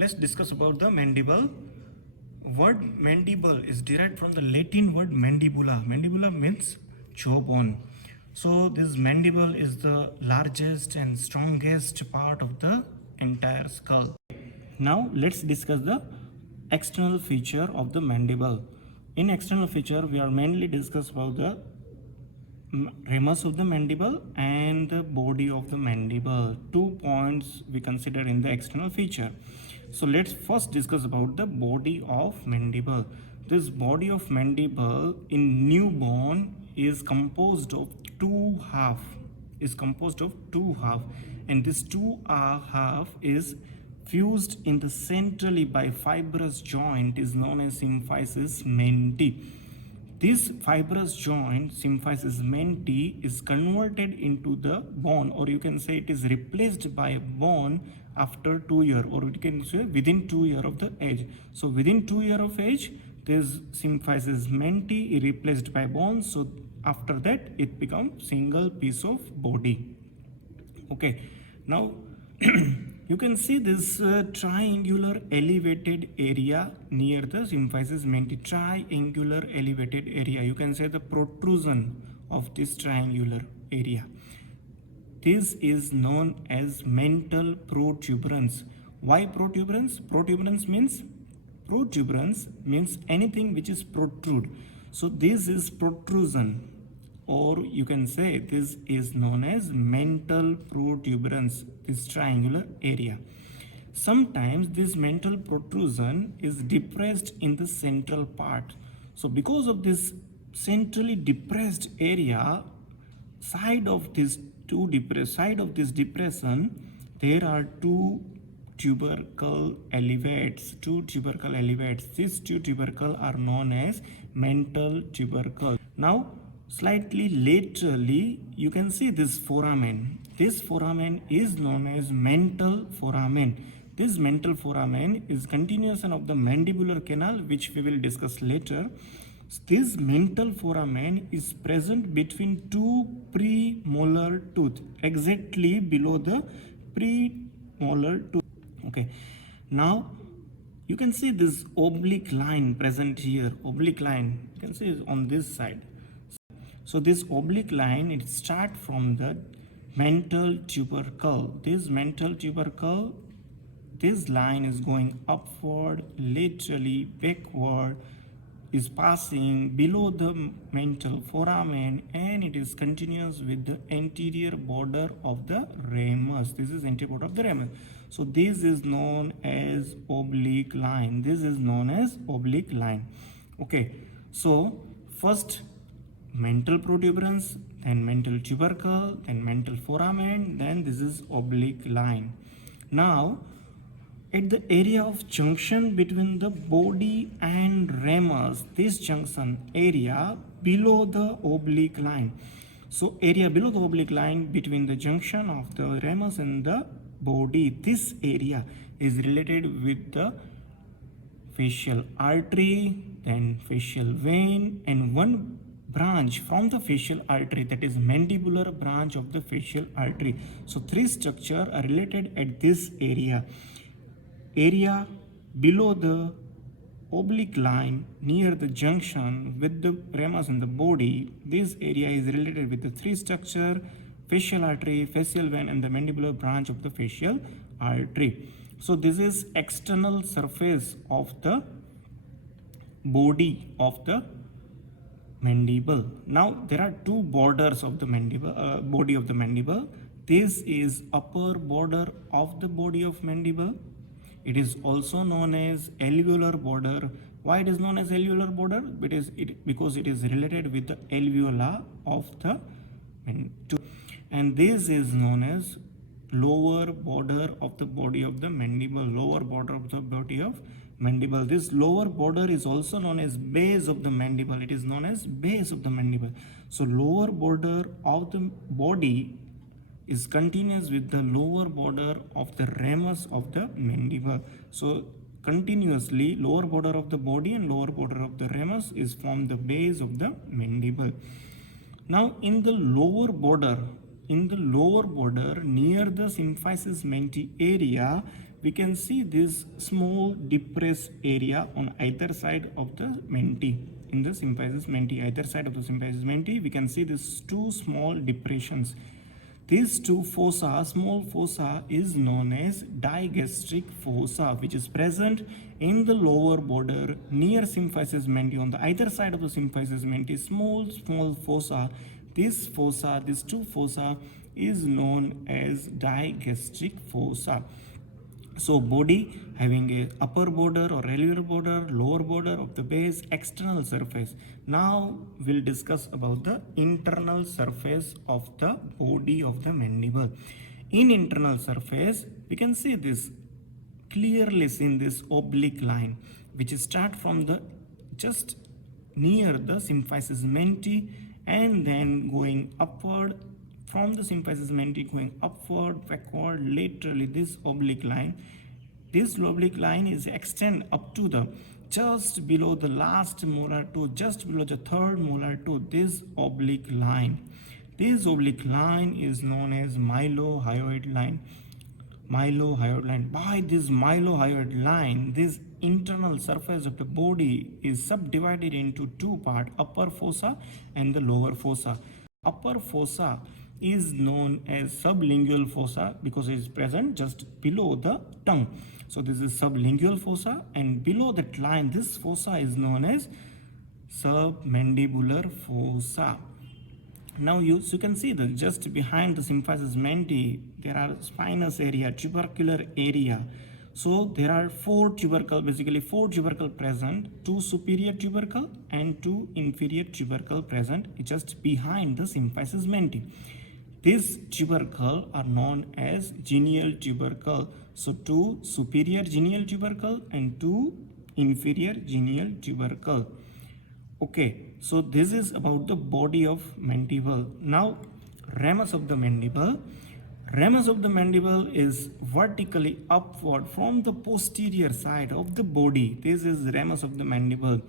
Let's discuss about the mandible. Word mandible is derived from the Latin word mandibula. Mandibula means jawbone. So this mandible is the largest and strongest part of the entire skull. Now let's discuss the external feature of the mandible. In external feature, we are mainly discuss about the ramus of the mandible and the body of the mandible. 2 points we consider in the external feature. So let's first discuss about the body of mandible. This body of mandible in newborn is composed of two half and this two half is fused in the centrally by fibrous joint is known as symphysis menti. This fibrous joint, symphysis menti, is converted into the bone, or you can say it is replaced by a bone after 2 years, or you can say within 2 years of the age. So within 2 years of age, this symphysis menti is replaced by bone. So after that, it becomes single piece of body. Okay, now you can see this triangular elevated area near the symphysis menti. Triangular elevated area, you can say the protrusion of this triangular area. This is known as mental protuberance. Why protuberance? Protuberance means anything which is protrude. So this is protrusion, or you can say this is known as mental protuberance, this triangular area. Sometimes this mental protrusion is depressed in the central part. So because of this centrally depressed area, side of this depression, there are two tubercle elevates. These two tubercle are known as mental tubercle. Now slightly laterally, you can see this foramen. This foramen is known as mental foramen. This mental foramen is continuation of the mandibular canal, which we will discuss later. This mental foramen is present between two premolar tooth, exactly below the premolar tooth. Okay, now you can see this oblique line present here. Oblique line, you can see is on this side. So this oblique line, it starts from the mental tubercle. This mental tubercle, this line is going upward, laterally, backward, is passing below the mental foramen, and it is continuous with the anterior border of the ramus. This is anterior border of the ramus. So this is known as oblique line. Okay, so first mental protuberance, then mental tubercle, then mental foramen, then this is oblique line. Now at the area of junction between the body and ramus, this junction area below the oblique line. So area below the oblique line between the junction of the ramus and the body, this area is related with the facial artery, then facial vein, and one branch from the facial artery, that is mandibular branch of the facial artery. So three structures are related at this area. Area below the oblique line near the junction with the ramus and the body, this area is related with the three structure: facial artery, facial vein, and the mandibular branch of the facial artery. So this is external surface of the body of the mandible. Now there are two borders of the mandible, body of the mandible. This is upper border of the body of mandible. It is also known as alveolar border. Why it is known as alveolar border? Because it is related with the alveola of the mandible. And this is known as lower border of the body of the mandible. This lower border is also known as base of the mandible. It is known as base of the mandible. So lower border of the body is continuous with the lower border of the ramus of the mandible. So continuously lower border of the body and lower border of the ramus is from the base of the mandible. Now in the lower border in the lower border near the symphysis menti area, we can see this small depressed area on either side of the menti. In the symphysis menti, either side of the symphysis menti, we can see these two small depressions. These two fossa, small fossa, is known as digastric fossa, which is present in the lower border near symphysis menti. On the either side of the symphysis menti, small fossa. This fossa, these two fossa, is known as digastric fossa. So body having a upper border or reliever border, lower border of the base, external surface. Now we'll discuss about the internal surface of the body of the mandible. In internal surface, we can see this clearly seen, this oblique line which start from the just near the symphysis menti and then going upward. From the symphysis menti going upward, backward, laterally, this oblique line. This oblique line is extend up to the just below the last molar tooth, just below the third molar tooth, this oblique line. This oblique line is known as mylohyoid line. Mylohyoid line. By this mylohyoid line, this internal surface of the body is subdivided into two parts, upper fossa and the lower fossa. Upper fossa is known as sublingual fossa because it is present just below the tongue. So this is sublingual fossa, and below that line, this fossa is known as submandibular fossa. Now you can see that just behind the symphysis menti, there are spinous area, tubercular area. So there are four tubercle present, two superior tubercle and two inferior tubercle present just behind the symphysis menti. These tubercle are known as genial tubercle. So two superior genial tubercle and two inferior genial tubercle. Okay, so this is about the body of mandible. Now ramus of the mandible. Ramus of the mandible is vertically upward from the posterior side of the body. This is ramus of the mandible.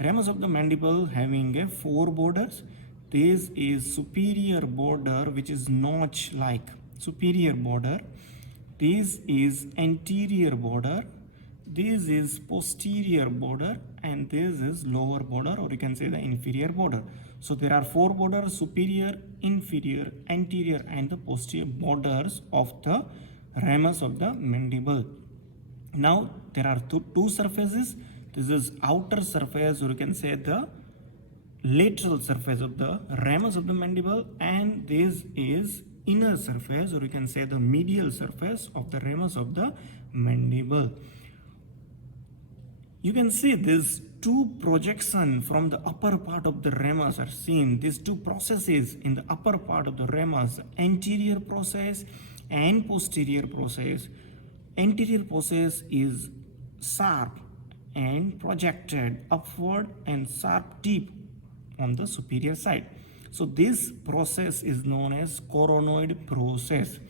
Ramus of the mandible having a four borders. This is superior border which is notch like superior border. This is anterior border. This is posterior border, and this is lower border, or you can say the inferior border. So there are four borders: superior, inferior, anterior and the posterior borders of the ramus of the mandible. Now there are two surfaces. This is outer surface, or you can say the lateral surface of the ramus of the mandible, and this is inner surface, or you can say the medial surface of the ramus of the mandible. You can see these two projections from the upper part of the ramus are seen. These two processes in the upper part of the ramus, anterior process and posterior process. Anterior process is sharp and projected upward and sharp tip on the superior side. So this process is known as coronoid process,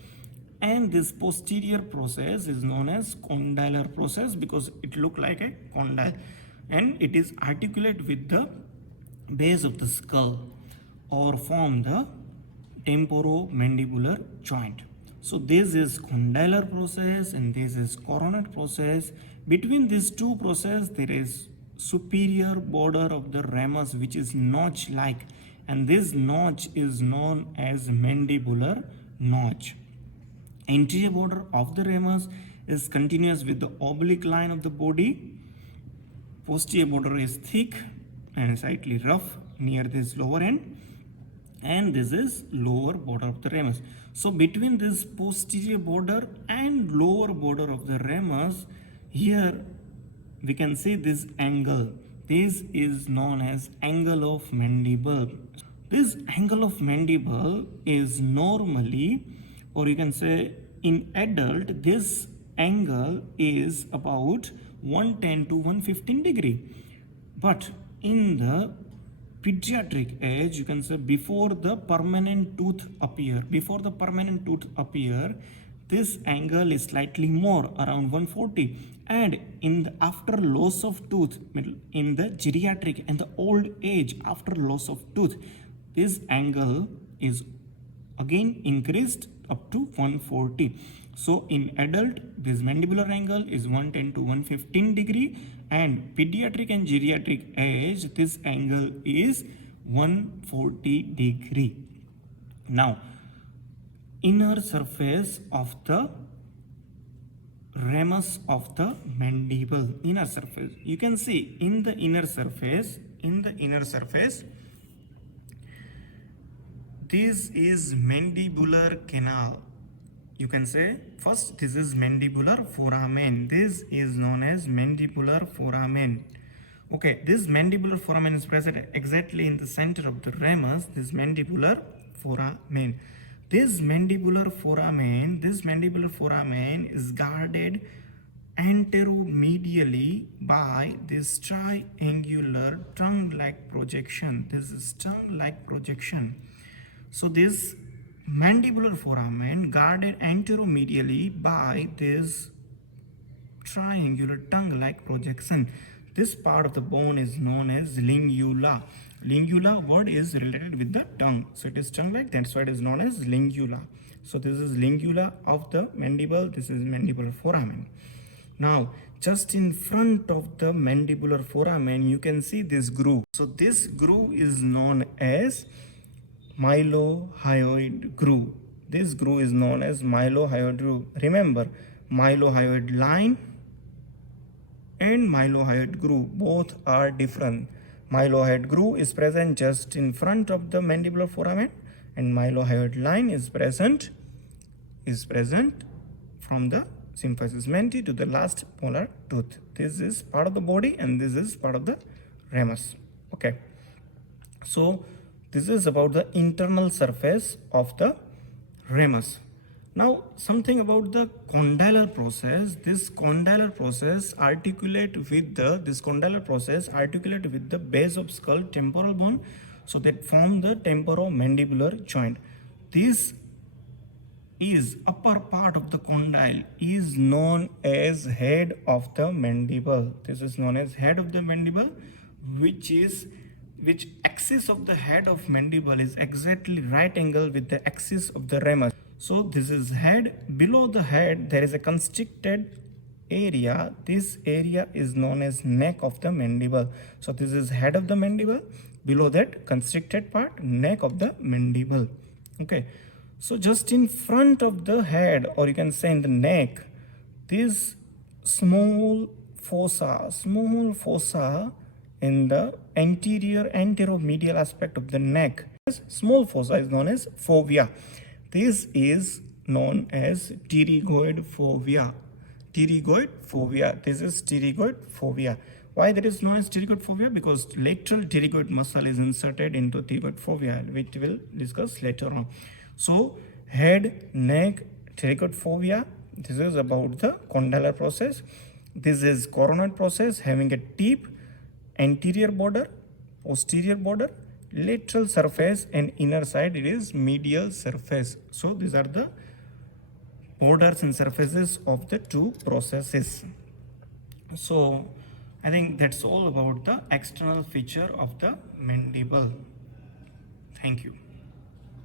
and this posterior process is known as condylar process because it looks like a condyle, and it is articulate with the base of the skull or form the temporomandibular joint. So this is condylar process and this is coronoid process. Between these two processes there is superior border of the ramus which is notch like, and this notch is known as mandibular notch. Anterior border of the ramus is continuous with the oblique line of the body. Posterior border is thick and slightly rough near this lower end, and this is lower border of the ramus. So between this posterior border and lower border of the ramus, here we can see this angle. This is known as angle of mandible. This angle of mandible is normally, or you can say in adult, this angle is about 110 to 115 degree. But in the pediatric age, you can say before the permanent tooth appear, this angle is slightly more, around 140. And in the after loss of tooth, in the geriatric and the old age after loss of tooth, this angle is again increased up to 140. So in adult, this mandibular angle is 110 to 115 degree, and pediatric and geriatric age, this angle is 140 degree. Now, inner surface of the ramus of the mandible, inner surface. You can see in the inner surface, this is mandibular canal. You can say first this is mandibular foramen. This is known as mandibular foramen. Okay, this mandibular foramen is present exactly in the center of the ramus, this mandibular foramen. This mandibular foramen is guarded anteromedially by this triangular tongue-like projection. This is tongue-like projection. So this mandibular foramen guarded anteromedially by this triangular tongue-like projection. This part of the bone is known as lingula. Lingula word is related with the tongue. So it is tongue-like, that's why it is known as lingula. So this is lingula of the mandible, this is mandibular foramen. Now, just in front of the mandibular foramen, you can see this groove. So this groove is known as mylohyoid groove. This groove is known as mylohyoid groove. Remember, mylohyoid line and mylohyoid groove both are different. Mylohyoid groove is present just in front of the mandibular foramen, and mylohyoid line is present from the symphysis menti to the last molar tooth. This is part of the body and this is part of the ramus. Okay, so this is about the internal surface of the ramus. Now something about the condylar process. This condylar process articulate with the base of skull temporal bone, so that form the temporomandibular joint. This is upper part of the condyle is known as head of the mandible. This is known as head of the mandible, which axis of the head of mandible is exactly right angle with the axis of the ramus. So this is head. Below the head there is a constricted area. This area is known as neck of the mandible. So this is head of the mandible. Below that constricted part, neck of the mandible. Okay, so just in front of the head, or you can say in the neck, this small fossa in the anteromedial aspect of the neck. This small fossa is known as fovea. This is known as pterygoid fovea. This is pterygoid fovea. Why that is known as pterygoid fovea? Because lateral pterygoid muscle is inserted into pterygoid fovea, which we'll discuss later on. So head, neck, pterygoid fovea. This is about the condylar process. This is coronoid process, having a tip, anterior border, posterior border, lateral surface, and inner side it is medial surface. So these are the borders and surfaces of the two processes. So I think that's all about the external feature of the mandible. Thank you.